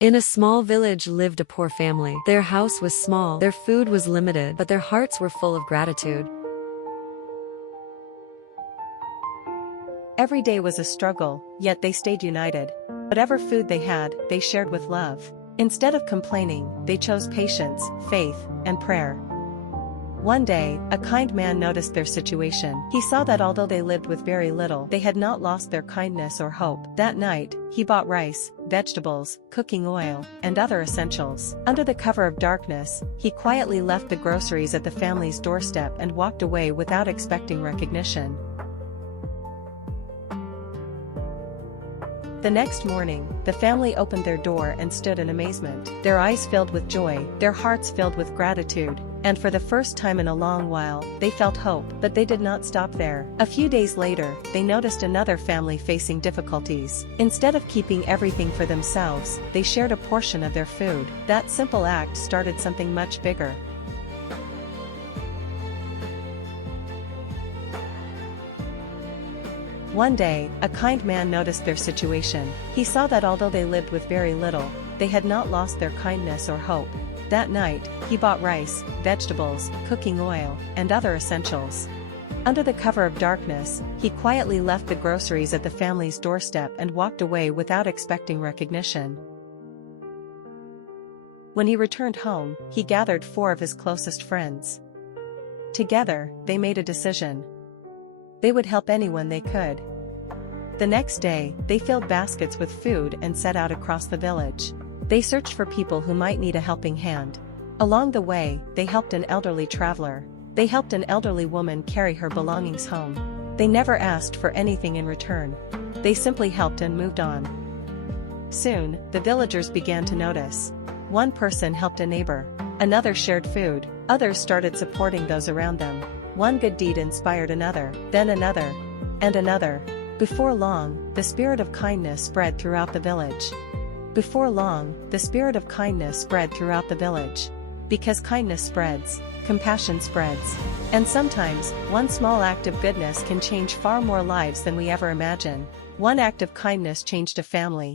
In a small village lived a poor family. Their house was small, their food was limited, but their hearts were full of gratitude. Every day was a struggle, yet they stayed united. Whatever food they had, they shared with love. Instead of complaining, they chose patience, faith, and prayer. One day, a kind man noticed their situation. He saw that although they lived with very little, they had not lost their kindness or hope. That night, he bought rice, vegetables, cooking oil, and other essentials. Under the cover of darkness, he quietly left the groceries at the family's doorstep and walked away without expecting recognition. The next morning, the family opened their door and stood in amazement. Their eyes filled with joy, their hearts filled with gratitude, and for the first time in a long while, they felt hope. But they did not stop there. A few days later, they noticed another family facing difficulties. Instead of keeping everything for themselves, they shared a portion of their food. That simple act started something much bigger. One day, a kind man noticed their situation. He saw that although they lived with very little, they had not lost their kindness or hope. That night, he bought rice, vegetables, cooking oil, and other essentials. Under the cover of darkness, he quietly left the groceries at the family's doorstep and walked away without expecting recognition. When he returned home, he gathered 4 of his closest friends. Together, they made a decision. They would help anyone they could. The next day, they filled baskets with food and set out across the village. They searched for people who might need a helping hand. Along the way, they helped an elderly traveler. They helped an elderly woman carry her belongings home. They never asked for anything in return. They simply helped and moved on. Soon, the villagers began to notice. One person helped a neighbor. Another shared food. Others started supporting those around them. One good deed inspired another, then another, and another. Before long, the spirit of kindness spread throughout the village. Before long, the spirit of kindness spread throughout the village. Because kindness spreads, compassion spreads. And sometimes, one small act of goodness can change far more lives than we ever imagine. One act of kindness changed a family,